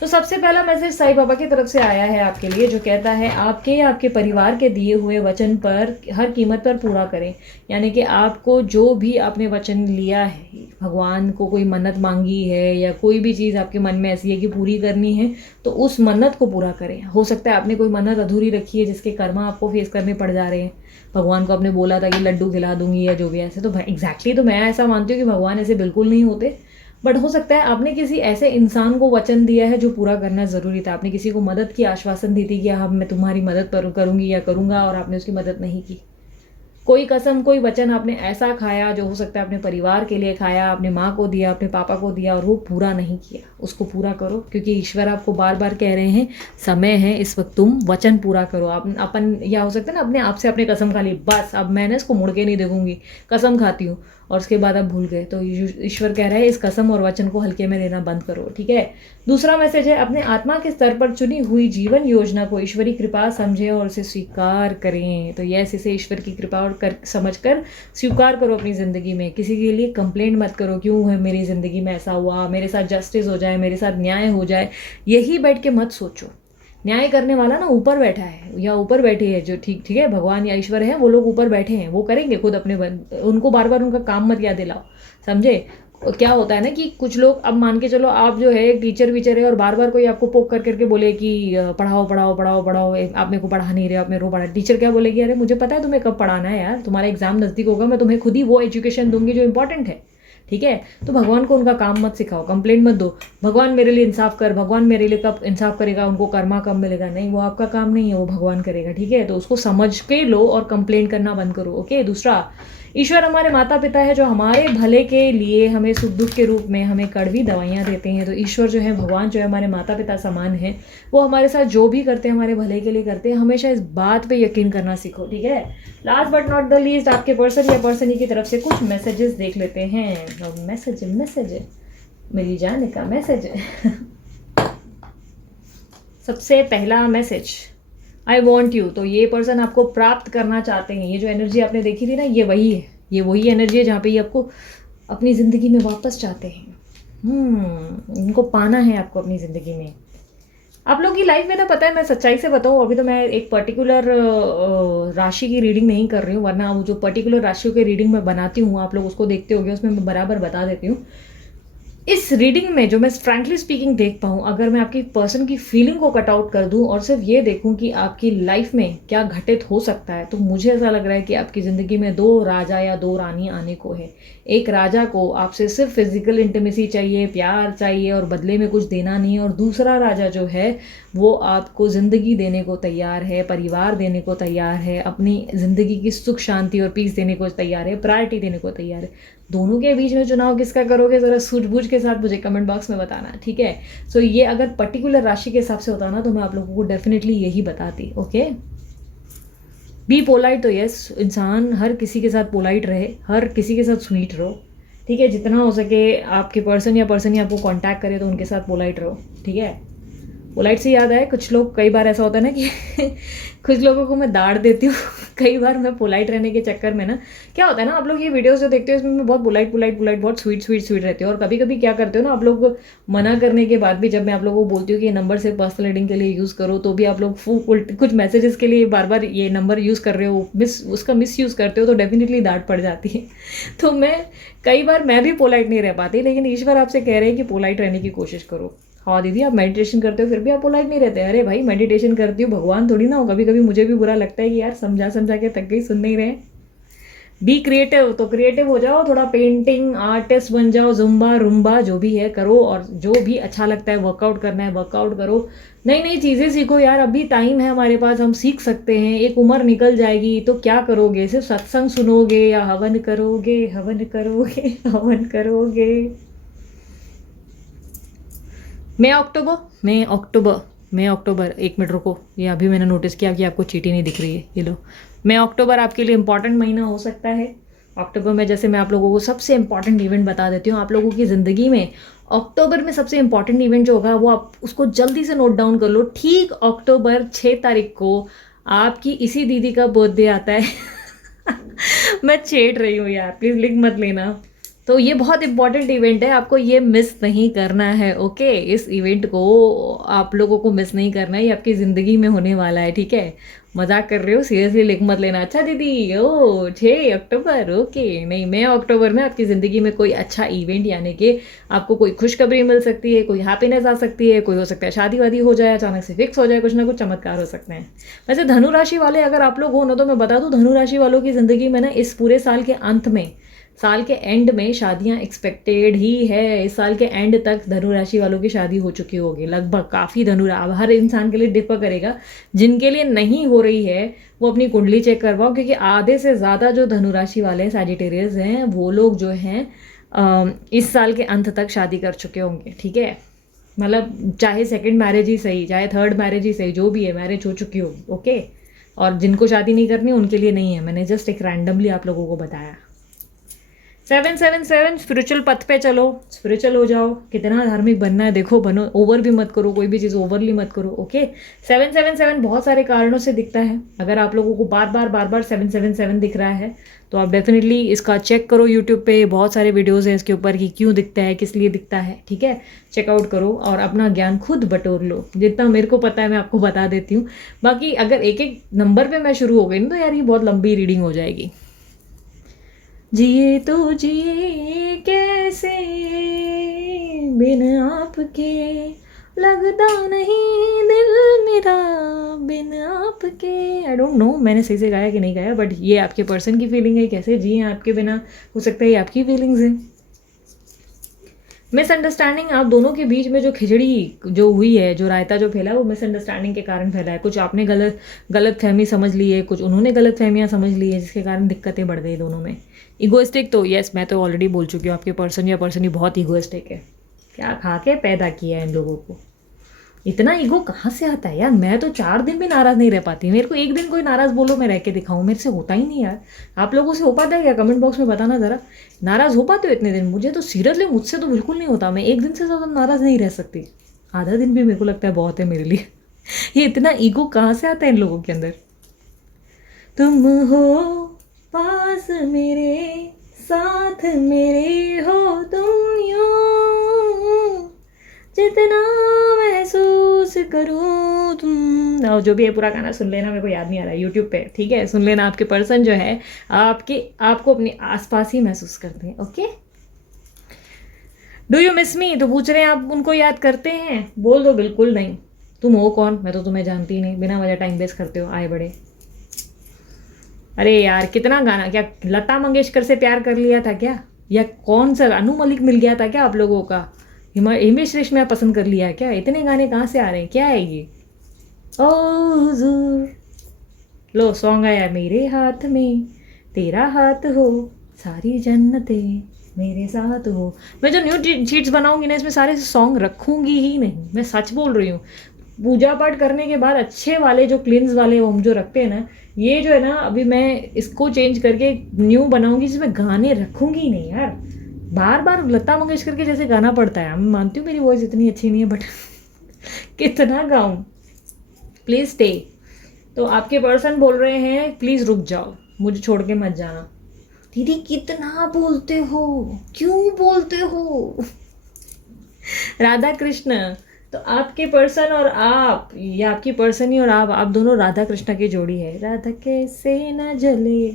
तो सबसे पहला मैसेज साईं बाबा की तरफ से आया है आपके लिए, जो कहता है आपके या आपके परिवार के दिए हुए वचन पर हर कीमत पर पूरा करें। यानी कि आपको जो भी आपने वचन लिया है, भगवान को कोई मन्नत मांगी है या कोई भी चीज़ आपके मन में ऐसी है कि पूरी करनी है, तो उस मन्नत को पूरा करें। हो सकता है आपने कोई मन्नत अधूरी रखी है जिसके कर्मा आपको फेस करने पड़ जा रहे हैं। भगवान को आपने बोला था कि लड्डू खिला दूंगी या जो भी ऐसे, तो एग्जैक्टली तो मैं ऐसा मानती हूँ कि भगवान ऐसे बिल्कुल नहीं होते। बट हो सकता है आपने किसी ऐसे इंसान को वचन दिया है जो पूरा करना ज़रूरी था। आपने किसी को मदद की आश्वासन दी थी कि हाँ मैं तुम्हारी मदद पर करूँगी या करूँगा, और आपने उसकी मदद नहीं की। कोई कसम, कोई वचन आपने ऐसा खाया जो हो सकता है अपने परिवार के लिए खाया, अपने माँ को दिया, अपने पापा को दिया, और वो पूरा नहीं किया। उसको पूरा करो, क्योंकि ईश्वर आपको बार बार कह रहे हैं समय है इस वक्त, तुम वचन पूरा करो। आप अपन, या हो सकता है ना अपने आप से अपने कसम खा ली, बस अब मैंने इसको मुड़ के नहीं देखूंगी, कसम खाती हूँ, और उसके बाद आप भूल गए। तो ईश्वर कह रहा है इस कसम और वचन को हल्के में लेना बंद करो। ठीक है। दूसरा मैसेज है अपने आत्मा के स्तर पर चुनी हुई जीवन योजना को ईश्वरी कृपा समझे और उसे स्वीकार करें। तो यस, इसे ईश्वर की कृपा और समझकर स्वीकार करो अपनी ज़िंदगी में। किसी के लिए कंप्लेंट मत करो, क्यों है मेरी ज़िंदगी में ऐसा हुआ, मेरे साथ जस्टिस हो जाए, मेरे साथ न्याय हो जाए, यही बैठ के मत सोचो। न्याय करने वाला ना ऊपर बैठा है या ऊपर बैठे है जो ठीक है, भगवान या ईश्वर है, वो लोग ऊपर बैठे हैं, वो करेंगे खुद अपने उनको बार बार उनका काम मत याद दिलाओ। समझे। क्या होता है ना कि कुछ लोग, अब मान के चलो आप जो है टीचर वीचर है और बार बार कोई आपको पोक कर करके बोले कि पढ़ाओ पढ़ाओ पढ़ाओ पढ़ाओ, आप मेरे को पढ़ा नहीं रहे, आप मेरे को पढ़ा। टीचर क्या बोलेगी, अरे मुझे पता है तुम्हें कब पढ़ाना है यार, तुम्हारा एग्जाम नज़दीक होगा, मैं तुम्हें खुद ही वो एजुकेशन दूंगी जो इंपॉर्टेंट है। ठीक है। तो भगवान को उनका काम मत सिखाओ, कंप्लेंट मत दो, भगवान मेरे लिए इंसाफ कर, भगवान मेरे लिए कब इंसाफ करेगा, उनको कर्मा कब मिलेगा। नहीं, वो आपका काम नहीं है, वो भगवान करेगा। ठीक है। तो उसको समझ के लो और कंप्लेंट करना बंद करो। ओके। दूसरा, ईश्वर हमारे माता पिता है जो हमारे भले के लिए हमें सुख दुख के रूप में हमें कड़वी दवाइयाँ देते हैं। तो ईश्वर जो है, भगवान जो है, हमारे माता पिता समान है। वो हमारे साथ जो भी करते हैं हमारे भले के लिए करते हैं। हमेशा इस बात पे यकीन करना सीखो। ठीक है। Last but not the least, आपके पर्सन या पर्सनी की तरफ से कुछ मैसेजेस देख लेते हैं। मैसेज मेरी जान का मैसेज है। सबसे पहला मैसेज, आई वॉन्ट यू। तो ये पर्सन आपको प्राप्त करना चाहते हैं। ये जो एनर्जी आपने देखी थी ना, ये वही है, ये वही एनर्जी है जहाँ पे ये आपको अपनी ज़िंदगी में वापस चाहते हैं। इनको पाना है आपको अपनी ज़िंदगी में। आप लोग की लाइफ में ना, पता है मैं सच्चाई से बताऊँ, अभी तो मैं एक पर्टिकुलर राशि की रीडिंग नहीं कर रही हूँ, वरना वो जो पर्टिकुलर राशियों की रीडिंग मैं बनाती हूँ, आप लोग उसको देखते होंगे, उसमें मैं बराबर बता देती हूँ। इस रीडिंग में जो मैं फ्रैंकली स्पीकिंग देख पाऊँ, अगर मैं आपकी पर्सन की फीलिंग को कट आउट कर दूँ और सिर्फ ये देखूँ कि आपकी लाइफ में क्या घटित हो सकता है, तो मुझे ऐसा लग रहा है कि आपकी ज़िंदगी में 2 राजा या 2 रानी आने को है। एक राजा को आपसे सिर्फ फिजिकल इंटीमेसी चाहिए, प्यार चाहिए और बदले में कुछ देना नहीं है, और दूसरा राजा जो है वो आपको ज़िंदगी देने को तैयार है, परिवार देने को तैयार है, अपनी ज़िंदगी की सुख शांति और पीस देने को तैयार है, प्रायोरिटी देने को तैयार है। दोनों के बीच में चुनाव किसका करोगे, ज़रा सूझबूझ के साथ मुझे कमेंट बॉक्स में बताना। ठीक है। सो ये अगर पर्टिकुलर राशि के हिसाब से होता ना, तो मैं आप लोगों को डेफिनेटली यही बताती। ओके। Be polite. तो यस, इंसान हर किसी के साथ पोलाइट रहे, हर किसी के साथ स्वीट रहो। ठीक है। जितना हो सके आपके पर्सन या पर्सन ही आपको कांटेक्ट करे तो उनके साथ पोलाइट रहो। ठीक है। पोलाइट से याद आए, कुछ लोग, कई बार ऐसा होता है ना कि कुछ लोगों को मैं दाड़ देती हूँ कई बार मैं पोलाइट रहने के चक्कर में ना, क्या होता है ना, आप लोग ये वीडियोस जो देखते हो इसमें मैं बहुत पोलाइट बहुत स्वीट रहती हूँ। और कभी कभी क्या करते हो ना आप लोग, मना करने के बाद भी जब मैं आप लोगों को बोलती हूँ कि ये नंबर सिर्फ पर्सनल रीडिंग के लिए यूज़ करो, तो भी आप लोग कुछ मैसेजेस के लिए बार बार ये नंबर यूज़ कर रहे हो, उसका मिस यूज़ करते हो, तो डेफिनेटली डांट पड़ जाती है। तो कई बार मैं भी पोलाइट नहीं रह पाती, लेकिन ईश्वर आपसे कह रहे हैं कि पोलाइट रहने की कोशिश करो। हाँ दीदी, आप मेडिटेशन करते हो फिर भी आप पोलाइट नहीं रहते। अरे भाई, मेडिटेशन करती हूँ, भगवान थोड़ी ना हो। कभी कभी मुझे भी बुरा लगता है कि यार समझा के थक गई, सुन नहीं रहे। बी क्रिएटिव, तो क्रिएटिव हो जाओ, थोड़ा पेंटिंग आर्टिस्ट बन जाओ, जुम्बा रुम्बा जो भी है करो, और जो भी अच्छा लगता है वर्कआउट करना है वर्कआउट करो, नई नई चीज़ें सीखो यार, अभी टाइम है हमारे पास, हम सीख सकते हैं। एक उम्र निकल जाएगी तो क्या करोगे, सिर्फ सत्संग सुनोगे या हवन करोगे, हवन करोगे, हवन करोगे। मैं अक्टूबर 1 मिनट रुको, ये अभी मैंने नोटिस किया कि आपको चीटी नहीं दिख रही है, ये लो। मैं अक्टूबर आपके लिए इंपॉर्टेंट महीना हो सकता है। अक्टूबर में जैसे मैं आप लोगों को सबसे इंपॉर्टेंट इवेंट बता देती हूँ आप लोगों की ज़िंदगी में। अक्टूबर में सबसे इंपॉर्टेंट इवेंट जो होगा वो आप उसको जल्दी से नोट डाउन कर लो। ठीक अक्टूबर 6 तारीख को आपकी इसी दीदी का बर्थडे आता है। मैं छेड़ रही हूँ यार, प्लीज़ लिख मत लेना। तो ये बहुत इंपॉर्टेंट इवेंट है, आपको ये मिस नहीं करना है। ओके, इस इवेंट को आप लोगों को मिस नहीं करना है, ये आपकी ज़िंदगी में होने वाला है, ठीक है। मजाक कर रही हो, सीरियसली लिख मत लेना। अच्छा दीदी, ओ 6 अक्टूबर, ओके। नहीं, मैं अक्टूबर में आपकी ज़िंदगी में कोई अच्छा इवेंट, यानी कि आपको कोई खुशखबरी मिल सकती है, कोई हैप्पीनेस आ सकती है, कोई हो सकता है शादी वादी हो जाए, अचानक से फिक्स हो जाए, कुछ ना कुछ चमत्कार हो सकते हैं। वैसे धनु राशि वाले अगर आप लोग हो ना, तो मैं बता दूं, धनु राशि वालों की ज़िंदगी में ना इस पूरे साल के अंत में, साल के एंड में शादियां एक्सपेक्टेड ही है। इस साल के एंड तक धनु राशि वालों की शादी हो चुकी होगी लगभग, काफ़ी अब हर इंसान के लिए डिफर करेगा। जिनके लिए नहीं हो रही है वो अपनी कुंडली चेक करवाओ, क्योंकि आधे से ज़्यादा जो धनु राशि वाले हैं, सैजिटेरियस हैं, वो लोग जो हैं इस साल के अंत तक शादी कर चुके होंगे, ठीक है। मतलब चाहे सेकंड मैरिज ही सही, चाहे थर्ड मैरिज ही सही, जो भी है मैरिज हो चुकी होगी, ओके। और जिनको शादी नहीं करनी उनके लिए नहीं है, मैंने जस्ट एक रैंडमली आप लोगों को बताया। 777 स्पिरिचुअल पथ पे चलो, स्पिरिचुअल हो जाओ। कितना धार्मिक बनना है देखो, बनो, ओवर भी मत करो, कोई भी चीज़ ओवरली मत करो, ओके। 777 बहुत सारे कारणों से दिखता है। अगर आप लोगों को बार बार 777 दिख रहा है तो आप डेफिनेटली इसका चेक करो। यूट्यूब पे बहुत सारे वीडियोज़ हैं इसके ऊपर कि क्यों दिखता है, किस लिए दिखता है, ठीक है। चेकआउट करो और अपना ज्ञान खुद बटोर लो। जितना मेरे को पता है मैं आपको बता देती हूँ, बाकी अगर एक एक नंबर पर मैं शुरू हो गई ना तो यार ये बहुत लंबी रीडिंग हो जाएगी। जिए तो जिए कैसे बिन आपके, लगता नहीं दिल मेरा बिन आपके। आई डोंट नो मैंने सही से गाया कि नहीं गाया, बट ये आपके पर्सन की फीलिंग है, कैसे जिए आपके बिना, हो सकता है ये आपकी फीलिंग्स हैं। मिसअंडरस्टैंडिंग आप दोनों के बीच में जो खिचड़ी जो हुई है, जो रायता जो फैला है, वो मिसअंडरस्टैंडिंग के कारण फैला है। कुछ आपने गलत फहमी समझ ली है, कुछ उन्होंने गलत फहमियाँ समझ ली है, जिसके कारण दिक्कतें बढ़ गई दोनों में। इगोइस्टिक तो यस, मैं तो ऑलरेडी बोल चुकी हूँ, आपके पर्सन या पर्सन ही बहुत इगोइस्टिक है। क्या खा के पैदा किया है इन लोगों को, इतना ईगो कहाँ से आता है यार। मैं तो 4 दिन भी नाराज़ नहीं रह पाती, मेरे को एक दिन कोई नाराज़ बोलो मैं रह के दिखाऊँ, मेरे से होता ही नहीं यार। आप लोगों से हो पाता है क्या, कमेंट बॉक्स में बताना ज़रा। नाराज़ हो पाते हो इतने दिन? मुझे तो सीरियसली मुझसे तो बिल्कुल नहीं होता, मैं एक दिन से ज़्यादा नाराज़ नहीं रह सकती। आधा दिन भी मेरे को लगता है बहुत है मेरे लिए। ये इतना ईगो कहाँ से आता है इन लोगों के अंदर। तुम हो पास मेरे, साथ मेरे हो तुम यूं, जितना महसूस करूँ तुम। और जो भी है पूरा गाना सुन लेना, मेरे को याद नहीं आ रहा है, यूट्यूब पे, ठीक है, सुन लेना। आपके पर्सन जो है आपको अपने आसपास ही महसूस करते हैं, ओके। डू यू मिस मी, तो पूछ रहे हैं आप उनको याद करते हैं? बोल दो बिल्कुल नहीं। तुम हो कौन, मैं तो तुम्हें जानती ही नहीं, बिना वजह टाइम वेस्ट करते हो आए बड़े। अरे यार कितना गाना, क्या लता मंगेशकर से प्यार कर लिया था क्या, या कौन सा अनु मलिक मिल गया था क्या आप लोगों का? हिमेश रेशमिया पसंद कर लिया है क्या? इतने गाने कहाँ से आ रहे हैं, क्या है ये? ओ हुजूर, लो सॉन्ग आया, मेरे हाथ में तेरा हाथ हो, सारी जन्नतें मेरे साथ हो। मैं जो न्यू शीट्स बनाऊंगी ना, इसमें सारे सॉन्ग रखूंगी ही नहीं, मैं सच बोल रही हूँ। पूजा पाठ करने के बाद अच्छे वाले जो क्लींस वाले हम जो रखते हैं ना, ये जो है ना, अभी मैं इसको चेंज करके न्यू बनाऊंगी जिसमें गाने रखूंगी ही नहीं यार। बार बार लता मंगेशकर के जैसे गाना पड़ता है। मैं मानती हूँ मेरी वॉइस इतनी अच्छी नहीं है, बट कितना गाऊँ, प्लीज़ स्टे। तो आपके पर्सन बोल रहे हैं प्लीज़ रुक जाओ, मुझे छोड़ के मत जाना। दीदी कितना बोलते हो, क्यों बोलते हो? राधा कृष्ण, तो आपके पर्सन और आप, या आपकी पर्सन ही और आप दोनों राधा कृष्ण की जोड़ी है। राधा कैसे न जले।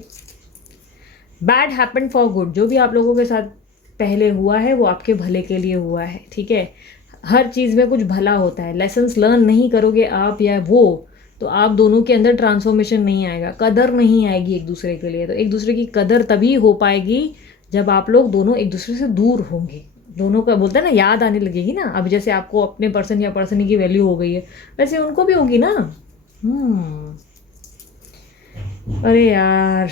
बैड हैपन फॉर गुड, जो भी आप लोगों के साथ पहले हुआ है वो आपके भले के लिए हुआ है, ठीक है। हर चीज़ में कुछ भला होता है। लेसन्स लर्न नहीं करोगे आप या वो, तो आप दोनों के अंदर ट्रांसफॉर्मेशन नहीं आएगा, कदर नहीं आएगी एक दूसरे के लिए। तो एक दूसरे की कदर तभी हो पाएगी जब आप लोग दोनों एक दूसरे से दूर होंगे। दोनों का बोलते हैं ना, याद आने लगेगी ना। अब जैसे आपको अपने पर्सन या पर्सन की वैल्यू हो गई है, वैसे उनको भी होगी ना। अरे यार,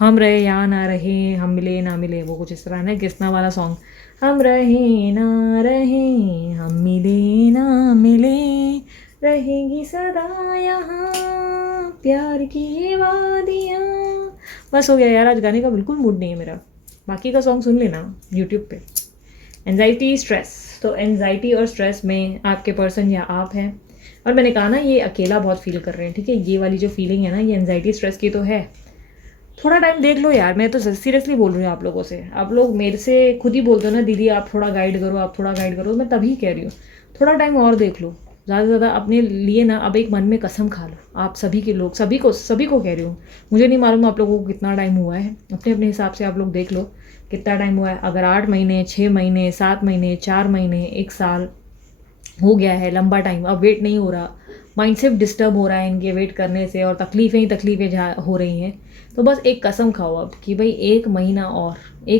हम रहे या ना रहे, हम मिले ना मिले, वो कुछ इस तरह ना, किसना वाला सॉन्ग। हम रहे ना रहे, हम मिले ना मिले, रहेगी सदा यहाँ प्यार की ये वादियाँ। बस हो गया यार, आज गाने का बिल्कुल मूड नहीं है मेरा। बाकी का सॉन्ग सुन लेना यूट्यूब पे। Anxiety, stress. तो एंजाइटी और स्ट्रेस में आपके पर्सन या आप हैं, और मैंने कहा ना ये अकेला बहुत फील कर रहे हैं, ठीक है। ये वाली जो फीलिंग है ना, ये एंजाइटी स्ट्रेस की तो है। थोड़ा टाइम देख लो यार, मैं तो सीरियसली बोल रही हूँ आप लोगों से। आप लोग मेरे से खुद ही बोलते हो ना, दीदी आप थोड़ा गाइड करो, आप थोड़ा गाइड करो। मैं तभी कह रही हूँ थोड़ा टाइम और देख लो। ज़्यादा से ज़्यादा अपने लिए ना अब एक मन में कसम खा लो। आप सभी के लोग, सभी को कह रही हूँ, मुझे नहीं मालूम आप लोगों को कितना टाइम हुआ है, अपने अपने हिसाब से आप लोग देख लो कितना टाइम हुआ है। अगर 8 महीने, 6 महीने, 7 महीने, 4 महीने, 1 साल हो गया है, लंबा टाइम, अब वेट नहीं हो रहा, माइंड सिर्फ डिस्टर्ब हो रहा है इनके वेट करने से, और तकलीफ़ें ही तकलीफ़ें हो रही हैं, तो बस एक कसम खाओ अब कि भाई 1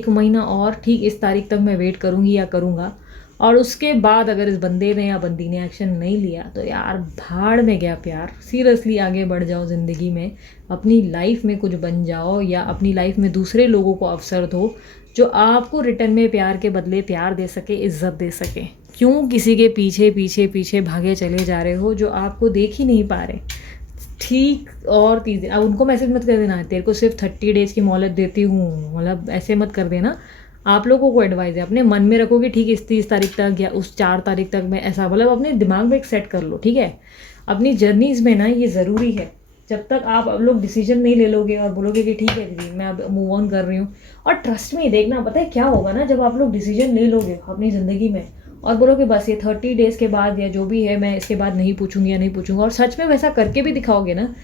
महीना और ठीक इस तारीख तक मैं वेट करूँगी या करूँगा। और उसके बाद अगर इस बंदे ने या बंदी ने एक्शन नहीं लिया तो यार भाड़ में गया प्यार। सीरियसली आगे बढ़ जाओ ज़िंदगी में, अपनी लाइफ में कुछ बन जाओ, या अपनी लाइफ में दूसरे लोगों को अवसर दो जो आपको रिटर्न में प्यार के बदले प्यार दे सके, इज्जत दे सके। क्यों किसी के पीछे पीछे पीछे भागे चले जा रहे हो जो आपको देख ही नहीं पा रहे। ठीक, और 30 दिन अब उनको मैसेज मत कर देना तेरे को सिर्फ 30 डेज़ की मोहलत देती हूँ, मतलब ऐसे मत कर देना। आप लोगों को एडवाइस है, अपने मन में रखो कि ठीक इस 30 तारीख तक या उस 4 तारीख तक मैं ऐसा, मतलब अपने दिमाग में एक सेट कर लो, ठीक है। अपनी जर्नीज़ में ना ये ज़रूरी है, जब तक आप अब लोग डिसीजन नहीं ले लोगे और बोलोगे कि ठीक है दीदी मैं अब मूव ऑन कर रही हूँ। और ट्रस्ट में देखना, पता है क्या होगा ना, जब आप लोग डिसीजन ले लोगे अपनी ज़िंदगी में और बोलोगे बस ये 30 डेज़ के बाद या जो भी है मैं इसके बाद नहीं पूछूंगी या नहीं पूछूंगा, और सच में वैसा करके भी दिखाओगे ना,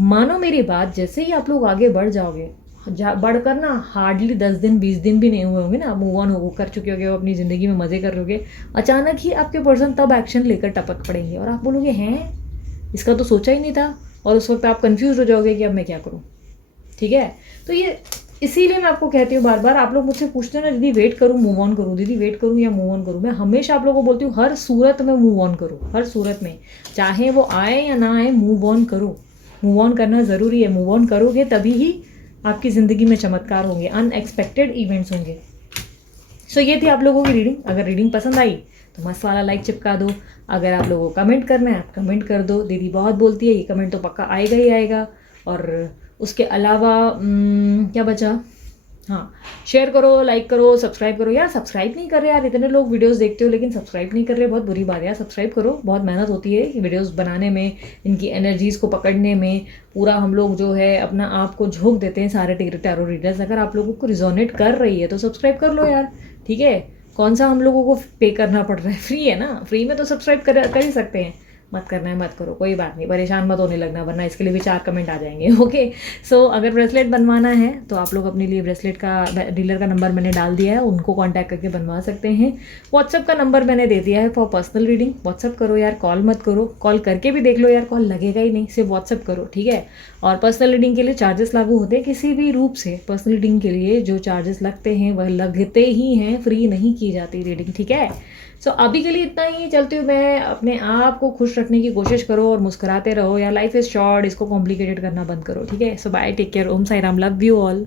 मानो मेरी बात, जैसे ही आप लोग आगे बढ़ जाओगे, बढ़कर ना हार्डली 10 दिन 20 दिन भी नहीं हुए होंगे ना, मूव ऑन हो कर चुके होगे, अपनी ज़िंदगी में मज़े कर रहे होगे, अचानक ही आपके पर्सन तब एक्शन लेकर टपक पड़ेंगे और आप बोलोगे हैं इसका तो सोचा ही नहीं था, और उस वक्त आप कंफ्यूज हो जाओगे कि अब मैं क्या करूँ, ठीक है। तो ये इसीलिए मैं आपको कहती हूँ बार बार, आप लोग मुझसे पूछते हो ना दीदी वेट करूँ मूव ऑन करूँ, दीदी वेट करूँ या मूव ऑन करूँ, मैं हमेशा आप लोगों को बोलती हूँ हर सूरत में मूव ऑन करो, हर सूरत में, चाहे वो आए या ना आए मूव ऑन करो। मूव ऑन करना ज़रूरी है, मूव ऑन करोगे तभी ही आपकी ज़िंदगी में चमत्कार होंगे, अनएक्सपेक्टेड इवेंट्स होंगे। सो ये थी आप लोगों की रीडिंग। अगर रीडिंग पसंद आई तो मस्त वाला लाइक चिपका दो। अगर आप लोगों को कमेंट करना है आप कमेंट कर दो, दीदी बहुत बोलती है, ये कमेंट तो पक्का आएगा ही आएगा। और उसके अलावा क्या बचा, हाँ, शेयर करो, लाइक करो, सब्सक्राइब करो। यार सब्सक्राइब नहीं कर रहे यार, इतने लोग वीडियोस देखते हो लेकिन सब्सक्राइब नहीं कर रहे, बहुत बुरी बात है यार। सब्सक्राइब करो, बहुत मेहनत होती है वीडियोस बनाने में, इनकी एनर्जीज़ को पकड़ने में, पूरा हम लोग जो है अपना आप को झोंक देते हैं सारे टैरो रीडर्स। अगर आप लोगों को रिजोनेट कर रही है तो सब्सक्राइब कर लो यार, ठीक है। कौन सा हम लोगों को पे करना पड़ रहा है, फ्री है ना, फ्री में तो सब्सक्राइब कर ही सकते हैं। मत करना है मत करो, कोई बात नहीं, परेशान मत होने लगना, वरना इसके लिए भी 4 कमेंट आ जाएंगे। ओके, सो अगर ब्रेसलेट बनवाना है तो आप लोग अपने लिए ब्रेसलेट का डीलर का नंबर मैंने डाल दिया है, उनको कांटेक्ट करके बनवा सकते हैं। व्हाट्सअप का नंबर मैंने दे दिया है फॉर पर्सनल रीडिंग। व्हाट्सअप करो यार, कॉल मत करो, कॉल करके भी देख लो यार, कॉल लगेगा ही नहीं, सिर्फ व्हाट्सअप करो, ठीक है। और पर्सनल रीडिंग के लिए चार्जेस लागू होते हैं, किसी भी रूप से पर्सनल रीडिंग के लिए जो चार्जेस लगते हैं वह लगते ही हैं, फ्री नहीं की जाती रीडिंग, ठीक है। सो अभी के लिए इतना ही, चलती हूँ मैं। अपने आप को खुश रखने की कोशिश करो और मुस्कुराते रहो यार, लाइफ इज़ शॉर्ट, इसको कॉम्प्लिकेटेड करना बंद करो, ठीक है। So bye, take care, Om Sai Ram, love you all.